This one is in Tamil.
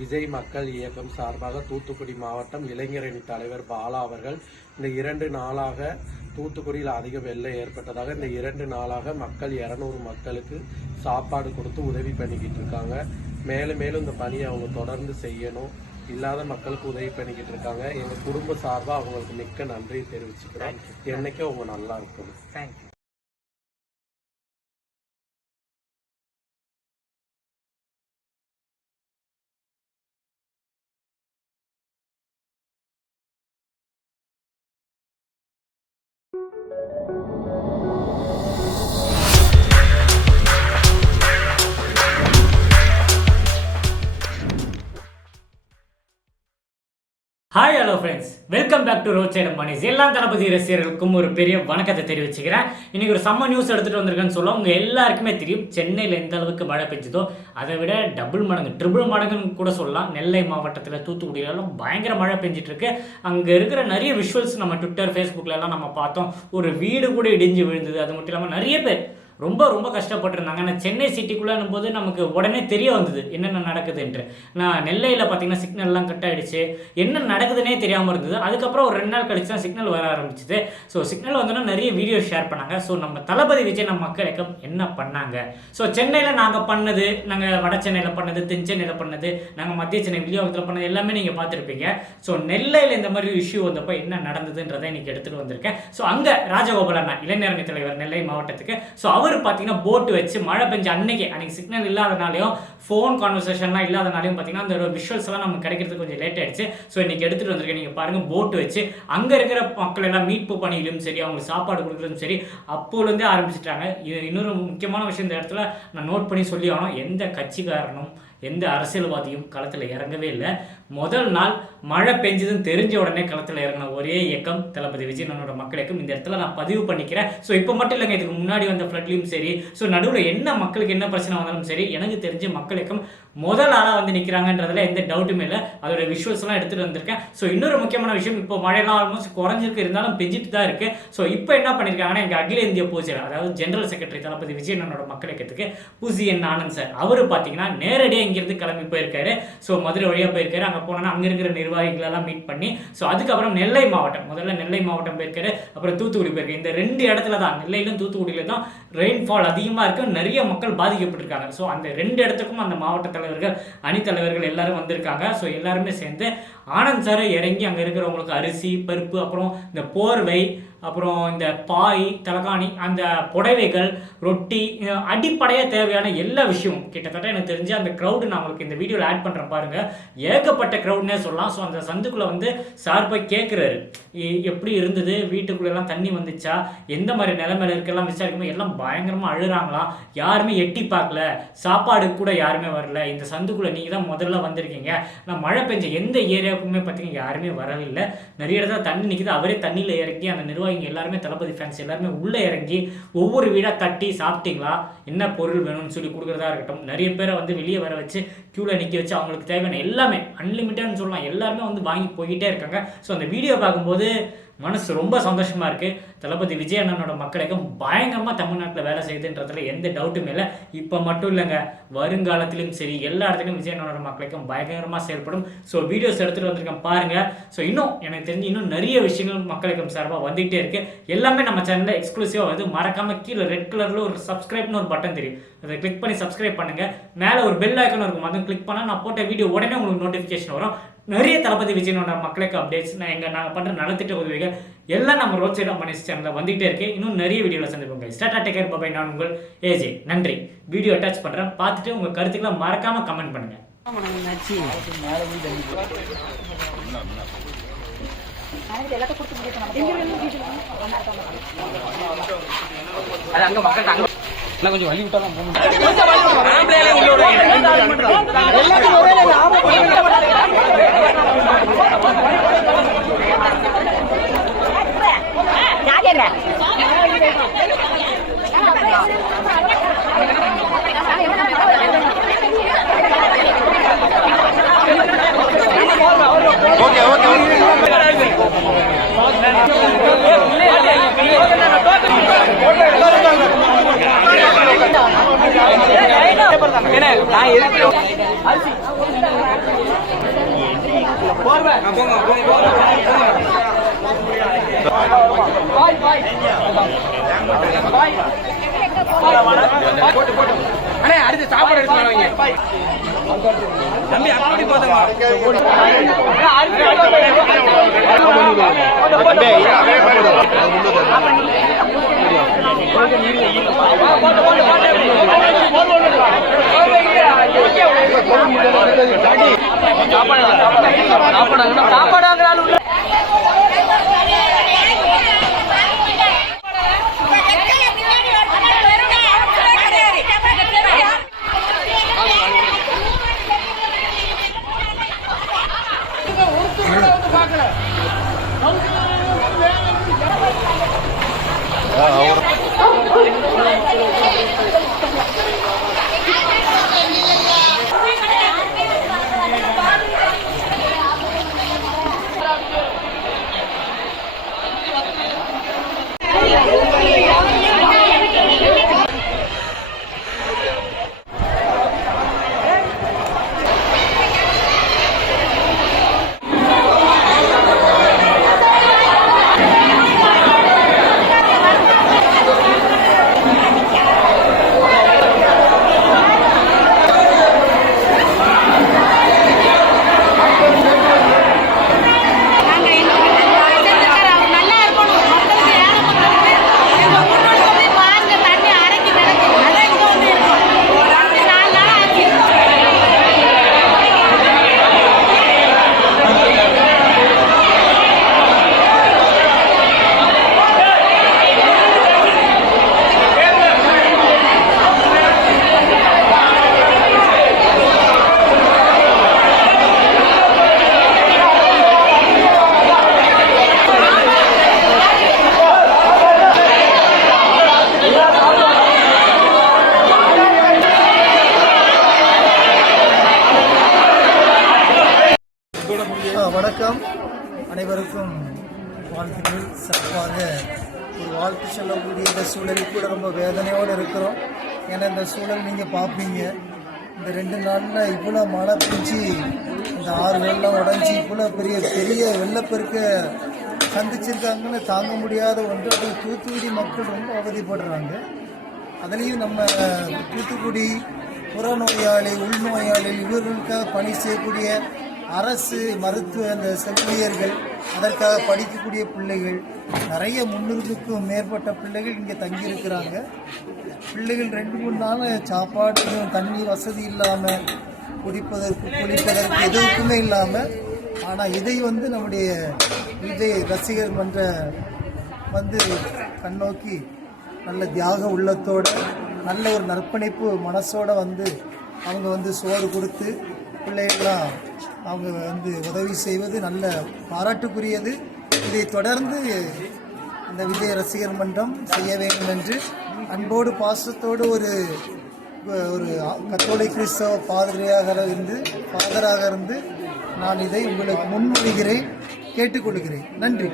விஜய் மக்கள் இயக்கம் சார்பாக தூத்துக்குடி மாவட்டம் இளைஞரணி தலைவர் பாலா அவர்கள் இந்த 2 நாளாக தூத்துக்குடியில் அதிக வெள்ளம் ஏற்பட்டதாக இந்த 2 நாளாக மக்கள் 200 மக்களுக்கு சாப்பாடு கொடுத்து உதவி பண்ணிக்கிட்டு இருக்காங்க. மேலும் மேலும் இந்த பணியை அவங்க தொடர்ந்து செய்யணும். இல்லாத மக்களுக்கு உதவி பண்ணிக்கிட்டு இருக்காங்க. எங்க குடும்ப சார்பாக அவங்களுக்கு மிக்க நன்றி தெரிவிச்சுக்கிறேன். என்னைக்கும் அவங்க நல்லா இருக்கணும். Thank you. Hi hello friends, welcome back to road side மணிஸ். எல்லா தளபதி ரசிகர்களுக்கும் ஒரு பெரிய வணக்கத்தை தெரிவிச்சுக்கிறேன். இன்னைக்கு ஒரு செம்ம நியூஸ் எடுத்துகிட்டு வந்திருக்கேன்னு சொல்ல உங்கள் எல்லாருக்குமே தெரியும். சென்னையில் எந்த அளவுக்கு மழை பெஞ்சதோ அதை விட டபுள் மடங்கு ட்ரிபிள் மடங்குன்னு கூட சொல்லலாம். நெல்லை மாவட்டத்தில் தூத்துக்குடியிலலாம் பயங்கர மழை பெஞ்சிட்டு இருக்கு. அங்கே இருக்கிற நிறைய விஷுவல்ஸ் நம்ம ட்விட்டர் ஃபேஸ்புக்கிலலாம் நம்ம பார்த்தோம். ஒரு வீடு கூட இடிஞ்சு விழுந்தது. அது மட்டும் இல்லாமல் நிறைய பேர் ரொம்ப கஷ்டப்பட்டுருந்தாங்க. ஆனால் சென்னை சிட்டிக்குள்ளேன்னும் போது நமக்கு உடனே தெரிய வந்தது என்னென்ன நடக்குதுன்ட்டு. நான் நெல்லையில் பார்த்தீங்கன்னா சிக்னல்லாம் கட் ஆகிடுச்சு. என்ன நடக்குதுன்னே தெரியாமல் இருந்தது. அதுக்கப்புறம் ஒரு 2 நாள் கழிச்சு தான் சிக்னல் வர ஆரம்பிச்சிது. ஸோ சிக்னல் வந்தோன்னா நிறைய வீடியோ ஷேர் பண்ணாங்க. ஸோ நம்ம தளபதி விஜய் நம்ம மக்களுக்கு என்ன பண்ணாங்க. ஸோ சென்னையில் நாங்கள் பண்ணது, நாங்கள் வட சென்னையில் பண்ணது, தென் சென்னையில் பண்ணது, நாங்கள் மத்திய சென்னை வில்லிவாக்கத்தில் பண்ணது எல்லாமே நீங்கள் பார்த்துருப்பீங்க. ஸோ நெல்லையில் இந்த மாதிரி இஷ்யூ வந்தப்போ என்ன நடந்ததுன்றதை இன்னைக்கு எடுத்துகிட்டு வந்திருக்கேன். ஸோ அங்கே ராஜகோபால் அண்ணா இளைஞரணி தலைவர் நெல்லை மாவட்டத்துக்கு, ஸோ அவர் பார்த்தீங்கன்னா போட்டு வச்சு மழை பெஞ்ச அன்னைக்கு சிக்னல் இல்லாதனாலையும் ஃபோன் கான்வர்சேஷன்லாம் இல்லாதனாலையும் பார்த்தீங்கன்னா அந்த விஷுவல்ஸ் எல்லாம் நமக்கு கிடைக்கிறதுக்கு கொஞ்சம் லேட் ஆயிடுச்சு. ஸோ இன்னைக்கு எடுத்துகிட்டு வந்திருக்கேன். நீங்கள் பாருங்கள், போட்டு வச்சு அங்கே இருக்கிற மக்கள் எல்லாம் மீட்பு பணியிலும் சரி, அவங்களுக்கு சாப்பாடு கொடுக்குறதும் சரி அப்போலேருந்தே ஆரம்பிச்சிட்டாங்க. இது இன்னொரு முக்கியமான விஷயம் இந்த இடத்துல நான் நோட் பண்ணி சொல்லி ஆகணும். எந்த கட்சிக்காரனும் எந்த அரசியல்வாதியும் களத்தில் இறங்கவே இல்லை. முதல் நாள் மழை பெஞ்சதுன்னு தெரிஞ்ச உடனே களத்தில் இறங்கின ஒரே இயக்கம் தளபதி விஜய் நம்மளோட மக்கள் இயக்கம். இந்த இடத்துல நான் பதிவு பண்ணிக்கிறேன். ஸோ இப்போ மட்டும் இல்லைங்க, இதுக்கு முன்னாடி வந்த ஃப்ளட்லையும் சரி, ஸோ நடுவில் என்ன மக்களுக்கு என்ன பிரச்சனை வந்தாலும் சரி, எனக்கு தெரிஞ்ச மக்கள் இயக்கம் முதல் ஆளாக வந்து நிற்கிறாங்கன்றதுல எந்த டவுட்டுமே இல்லை. அதோட விஷுவல்ஸ் எல்லாம் எடுத்துகிட்டு வந்திருக்கேன். ஸோ இன்னொரு முக்கியமான விஷயம், இப்போ மழையெல்லாம் ஆல்மோஸ்ட் குறைஞ்சிருக்கு, இருந்தாலும் பெஞ்சிட்டு தான் இருக்கு. ஸோ இப்போ என்ன பண்ணியிருக்காங்கன்னா, எங்கள் அகில இந்திய பொதுச்செயலர், அதாவது ஜெனரல் செக்ரட்டரி தளபதி விஜய் நம்மளோட மக்கள் இயக்கத்துக்கு பூசி என் ஆனந்த் சார், அவர் பார்த்தீங்கன்னா நேரடியாக இங்கிருந்து கிளம்பி போயிருக்காரு. ஸோ மதுரை வழியாக போயிருக்காரு. அங்கே போனோன்னா அங்கே இருக்கிற நிர்வாகிகளெல்லாம் மீட் பண்ணி, ஸோ அதுக்கப்புறம் நெல்லை மாவட்டம், முதல்ல நெல்லை மாவட்டம் போயிருக்காரு, அப்புறம் தூத்துக்குடி போயிருக்கு. இந்த 2 இடத்துல தான், நெல்லையிலும் தூத்துக்குடியில தான் ரெயின்ஃபால் அதிகமாக இருக்கு, நிறைய மக்கள் பாதிக்கப்பட்டிருக்காங்க. ஸோ அந்த 2 இடத்துக்கும் அந்த மாவட்ட தலைவர்கள், அணித்தலைவர்கள் எல்லாரும் வந்திருக்காங்க. ஸோ எல்லாருமே சேர்ந்து ஆனந்த் சார் இறங்கி அங்கே இருக்கிறவங்களுக்கு அரிசி, பருப்பு, அப்புறம் இந்த போர்வை, அப்புறம் இந்த பாய், தலகாணி, அந்த புடவைகள், ரொட்டி, அடிப்படையாக தேவையான எல்லா விஷயமும் கிட்டத்தட்ட எனக்கு தெரிஞ்சு அந்த க்ரௌடு நான் உங்களுக்கு இந்த வீடியோவில் ஆட் பண்ணுறேன் பாருங்கள். ஏகப்பட்ட க்ரௌட்னே சொல்லலாம். ஸோ அந்த சந்துக்குள்ளே வந்து சார் போய் கேட்குறாரு, எப்படி இருந்தது, வீட்டுக்குள்ளெல்லாம் தண்ணி வந்துச்சா, எந்த மாதிரி நிலைமையில இருக்கெல்லாம் விசாரிக்கும்போது எல்லாம் பயங்கரமாக அழுறாங்களாம். யாருமே எட்டி பார்க்கல, சாப்பாடு கூட யாருமே வரல, இந்த சந்துக்குள்ளே நீங்கள் தான் முதல்ல வந்திருக்கீங்க. நான் மழை பெஞ்ச எந்த ஏரியாவுக்குமே பார்த்தீங்கன்னா யாருமே வரவில்லை. நிறைய இடத்துல தண்ணி நிற்கிது. அவரே தண்ணியில் இறக்கி அந்த நிர்வாகி எல்லாருமே தளபதி ஃபேன்ஸ் எல்லாருமே உள்ள இறங்கி ஒவ்வொரு வீடா தட்டி சாப்பிட்டீங்களா, என்ன பொருள் வேணும்னு சொல்லி கொடுக்குறதா இருக்கட்டும். நிறைய பேரை வந்து வெளியே வர வச்சு கியூல நிற்க வச்சு அவங்களுக்கு தேவையான எல்லாமே அன்லிமிட்டட்னு சொல்லலாம், எல்லாருமே வந்து வாங்கி போய்கிட்டே இருக்காங்க. ஸோ அந்த வீடியோ பார்க்கும்போது மனசு ரொம்ப சந்தோஷமா இருக்கு. தளபதி விஜய் அண்ணனோட மக்களுக்கும் பயங்கரமாக தமிழ்நாட்டில் வேலை செய்யுதுன்றதுல எந்த டவுட்டுமே இல்லை. இப்போ மட்டும் இல்லைங்க, வருங்காலத்திலும் சரி எல்லா இடத்துலையும் விஜய் அண்ணனோட மக்களுக்கும் பயங்கரமாக செயல்படும். ஸோ வீடியோஸ் எடுத்துகிட்டு வந்திருக்கேன் பாருங்க. ஸோ இன்னும் எனக்கு தெரிஞ்சு இன்னும் நிறைய விஷயங்கள் மக்களுக்கும் சார்பாக வந்துகிட்டே இருக்கு. எல்லாமே நம்ம சேனலில் எக்ஸ்க்ளூசிவாக வருது. மறக்காம கீழே ரெட் கலரில் ஒரு சப்ஸ்கிரைப்னு ஒரு பட்டன் தெரியும், அதை கிளிக் பண்ணி சப்ஸ்கிரைப் பண்ணுங்க. மேலே ஒரு பெல் ஐக்கன் இருக்கும், அதுவும் கிளிக் பண்ணால் நான் போட்ட வீடியோ உடனே உங்களுக்கு நோட்டிஃபிகேஷன் வரும். நிறைய தளபதி விஜயனோட மக்களுக்கு அப்டேட்ஸ், நாங்கள் பண்ணுற நலத்திட்ட உதவிகள் எல்லாம் நம்ம ரோட் சைடு மணிஸ் சேனலில் வந்துகிட்டே இருக்கு. இன்னும் நிறைய வீடியோவில் சந்திப்போங்க. Start take care bye. நான் உங்கள் ஏஜே. நன்றி. வீடியோ அட்டாச் பண்ணுறேன், பார்த்துட்டு உங்கள் கருத்துக்களை மறக்காமல் கமெண்ட் பண்ணுங்க. கொஞ்சம் வழி விட்டாலும் நான் அண்ணே அடுத்து சாப்பாடு எடுத்து தம்பி அப்படி சாப்பாடு வணக்கம். அனைவருக்கும் வாழ்த்துக்கள். சிறப்பாக ஒரு வாழ்த்து சொல்லக்கூடிய இந்த சூழலில் கூட ரொம்ப வேதனையோடு இருக்கிறோம். ஏன்னா இந்த சூழல் நீங்கள் பார்ப்பீங்க, இந்த 2 நாளில் இவ்வளோ மழை பெஞ்சு இந்த ஆறுகள்லாம் உடஞ்சி இவ்வளோ பெரிய பெரிய வெள்ளப்பெருக்க சந்திச்சிருக்காங்கன்னு தாங்க முடியாத ஒன்று. அது தூத்துக்குடி மக்கள் ரொம்ப அவதிப்படுறாங்க. அதுலேயும் நம்ம தூத்துக்குடி புறநோயாளி உள்நோயாளி இவர்களுக்காக பணி செய்யக்கூடிய அரசு மருத்துவ அந்த செவிலியர்கள், அதற்காக படிக்கக்கூடிய பிள்ளைகள், நிறைய 300க்கும் மேற்பட்ட பிள்ளைகள் இங்கே தங்கியிருக்கிறாங்க. பிள்ளைகள் 2-3 நாள் சாப்பாடு தண்ணி வசதி இல்லாமல் குளிப்பதற்கு எதுவுக்குமே இல்லாமல். ஆனால் இதை நம்முடைய விஜய் ரசிகர் மன்ற கண்ணோக்கி நல்ல தியாக உள்ளத்தோடு நல்ல ஒரு நற்பணிப்பு மனசோடு அவங்க சோறு கொடுத்து பிள்ளைகள்லாம் அவங்க உதவி செய்வது நல்ல பாராட்டுக்குரியது. இதை தொடர்ந்து இந்த விஜய் ரசிகர் மன்றம் செய்ய வேண்டும் என்று அன்போடு பாசத்தோடு ஒரு கத்தோலிக்க கிறிஸ்தவ ஃபாதராக இருந்து நான் இதை உங்களுக்கு முன்மொழிகிறேன், கேட்டுக்கொள்கிறேன். நன்றி.